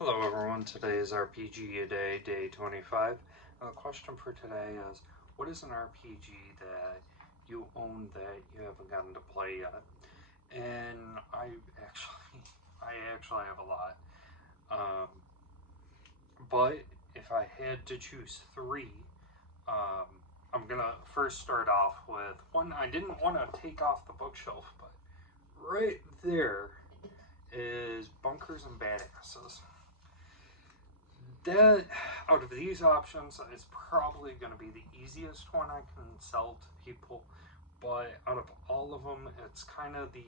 Hello everyone, today is RPG A Day, day 25. The question for today is, what is an RPG that you own that you haven't gotten to play yet? And actually, I actually have a lot. Um, but if I had to choose three, um, I'm gonna first start off with one I didn't want to take off the bookshelf, but right there is Bunkers and Badasses. That out of these options is probably going to be the easiest one I can sell to people, but out of all of them, it's kind of the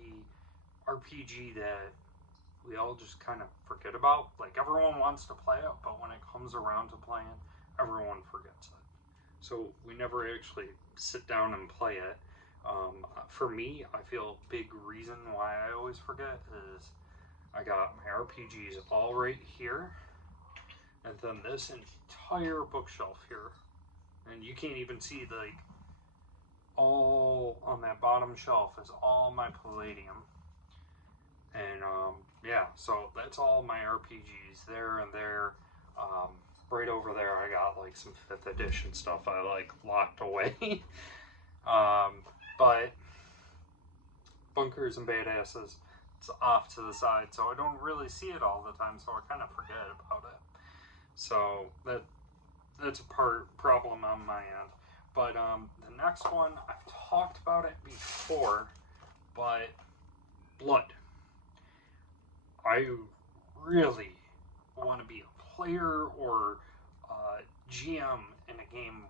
RPG that we all just kind of forget about. Like everyone wants to play it, but when it comes around to playing, everyone forgets it. So we never actually sit down and play it. For me, I feel a big reason why I always forget is I got my RPGs all right here, and then this entire bookshelf here, and you can't even see like all on that bottom shelf is all my Palladium, and yeah, so that's all my RPGs there and there. Um, right over there, I got like some fifth edition stuff I like locked away. um, but Bunkers and Badasses, it's off to the side, so I don't really see it all the time, so I kind of forget about it. So that's a problem on my end. But the next one, I've talked about it before, but Blood. I really want to be a player or GM in a game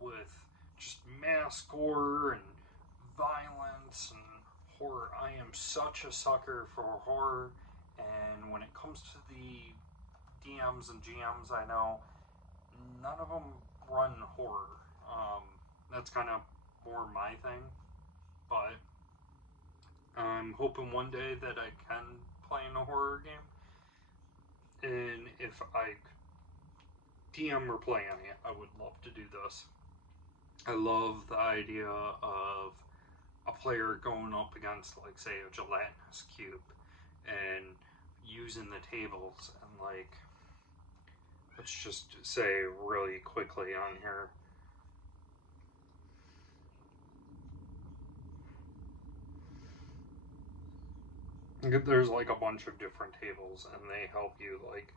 with just mass gore and violence and horror. I am such a sucker for horror, and when it comes to the DMs and GMs I know, none of them run horror. Um, that's kind of more my thing, but I'm hoping one day that I can play in a horror game. And if I DM or play any, I would love to do this. I love the idea of a player going up against, like, say, a gelatinous cube and using the tables and, like, let's just say really quickly on here, there's like a bunch of different tables and they help you like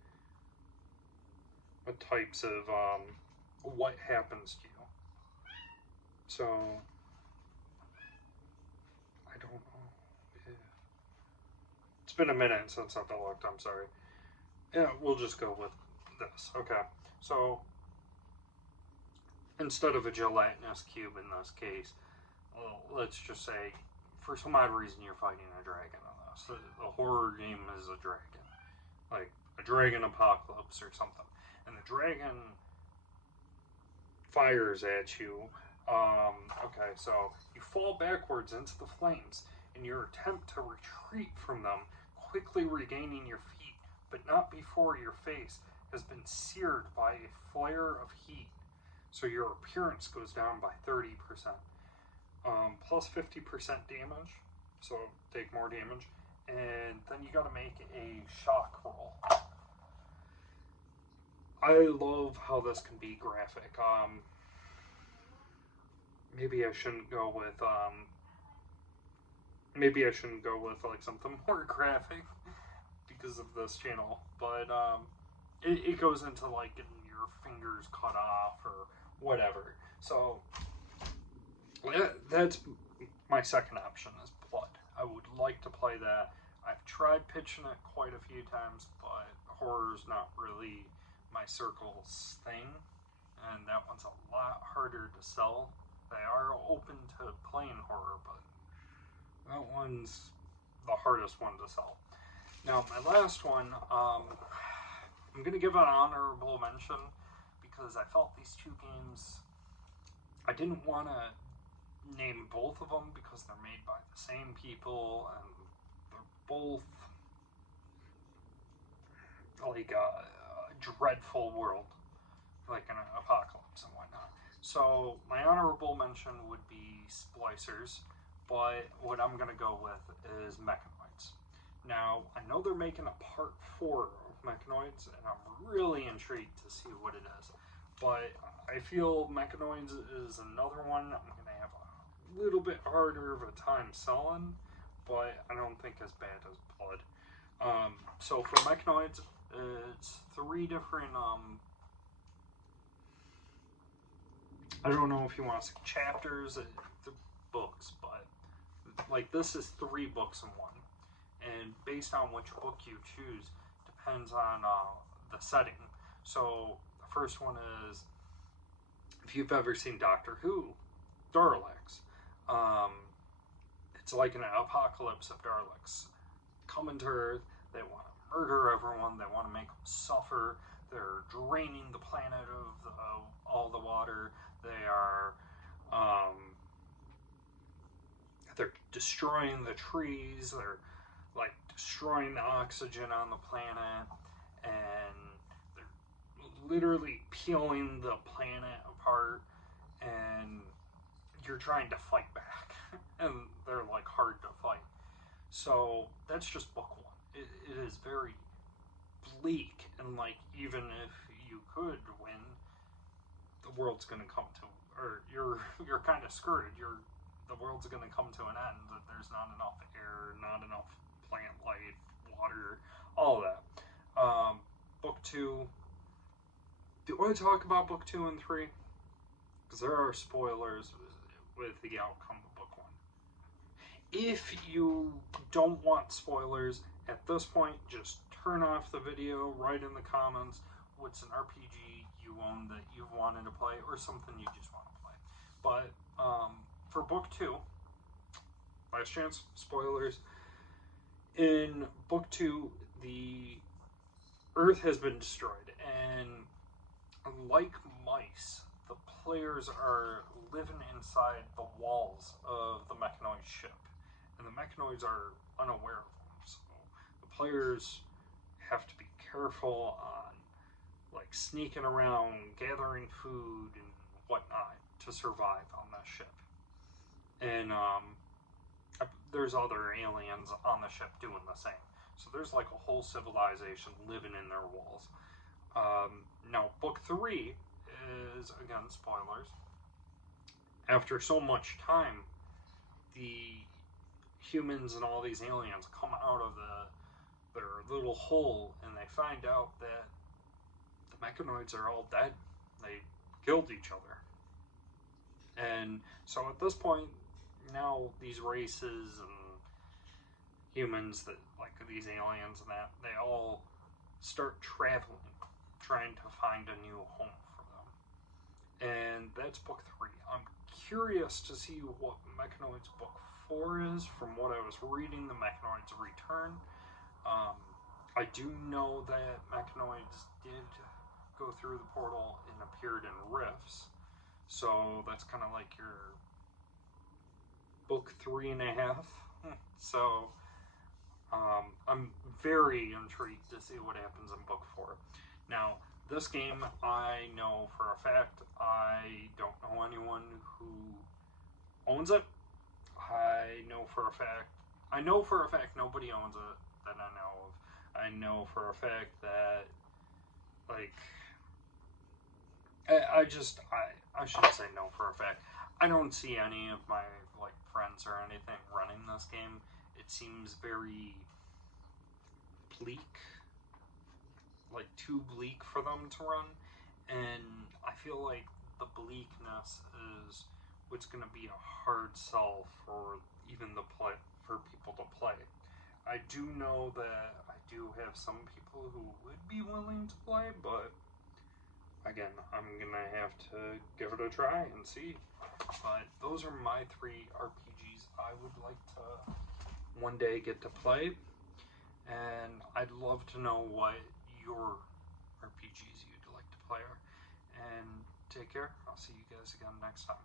types of what happens to you. So I don't know. It's been a minute since I've looked. I'm sorry. Yeah, we'll just go with this. Okay. So instead of a gelatinous cube in this case, well, let's just say for some odd reason you're fighting a dragon on this. The horror game is a dragon, like a dragon apocalypse or something, and the dragon fires at you. Okay, so you fall backwards into the flames in your attempt to retreat from them, quickly regaining your feet, but not before your face has been seared by a flare of heat. So your appearance goes down by 30%, plus 50% damage. So take more damage, and then you got to make a shock roll. I love how this can be graphic. Maybe I shouldn't go with maybe I shouldn't go with like something more graphic because of this channel, but it goes into like getting your fingers cut off or whatever. So that's my second option is Blood. I would like to play that. I've tried pitching it quite a few times, but horror's not really my circle's thing, and that one's a lot harder to sell. They are open to playing horror, but that one's the hardest one to sell. Now, my last one, I'm going to give an honorable mention because I felt these two games, I didn't want to name both of them because they're made by the same people and they're both like a dreadful world, like an apocalypse and whatnot. So, my honorable mention would be Splicers, but what I'm going to go with is Mechanoids. Now, I know they're making a part 4 Mechanoids, and I'm really intrigued to see what it is. But I feel Mechanoids is another one I'm going to have a little bit harder of a time selling, but I don't think as bad as Blood. So for Mechanoids, it's 3 different, I don't know if you want to say chapters, the books, but like this is 3 books in one. And based on which book you choose depends on the setting. So the first one is, if you've ever seen Doctor Who, Daleks. It's like an apocalypse of Daleks coming to Earth. They want to murder everyone. They want to make them suffer. They're draining the planet of all the water. They are they're destroying the trees. They're like destroying the oxygen on the planet, and they're literally peeling the planet apart. And you're trying to fight back, and they're like hard to fight. So that's just book 1. It is very bleak, and like even if you could win, the world's gonna come to, or you're kind of screwed. The world's gonna come to an end. There's not enough air, not enough plant life, water, all of that. Book 2. Do I talk about book 2 and 3? Because there are spoilers with the outcome of book 1. If you don't want spoilers at this point, just turn off the video, write in the comments what's an RPG you own that you've wanted to play, or something you just want to play. But for book 2, last chance, spoilers. In book 2, the Earth has been destroyed, and like mice, the players are living inside the walls of the Mechanoid ship, and the Mechanoids are unaware of them. So the players have to be careful on like sneaking around, gathering food and whatnot to survive on that ship. And there's other aliens on the ship doing the same. So there's like a whole civilization living in their walls. Now, book 3 is, again, spoilers. After so much time, the humans and all these aliens come out of their little hole, and they find out that the Mechanoids are all dead. They killed each other. And so at this point, now these races and humans that, like these aliens and that, they all start traveling, trying to find a new home for them. And that's book 3. I'm curious to see what Mechanoids book 4 is. From what I was reading, the Mechanoids return. I do know that Mechanoids did go through the portal and appeared in rifts. So that's kind of like your book 3.5. So I'm very intrigued to see what happens in book 4. Now, this game, I know for a fact, I don't know anyone who owns it. I know for a fact nobody owns it that I know of. I know for a fact that, like, I should say no for a fact. I don't see any of my, like, friends or anything running this game. It seems very bleak, like too bleak for them to run, and I feel like the bleakness is what's going to be a hard sell for even for people to play. I do know that I do have some people who would be willing to play, but again, I'm gonna have to give it a try and see. But those are my 3 RPGs I would like to one day get to play, and I'd love to know what your RPGs you'd like to play are. And take care. I'll see you guys again next time.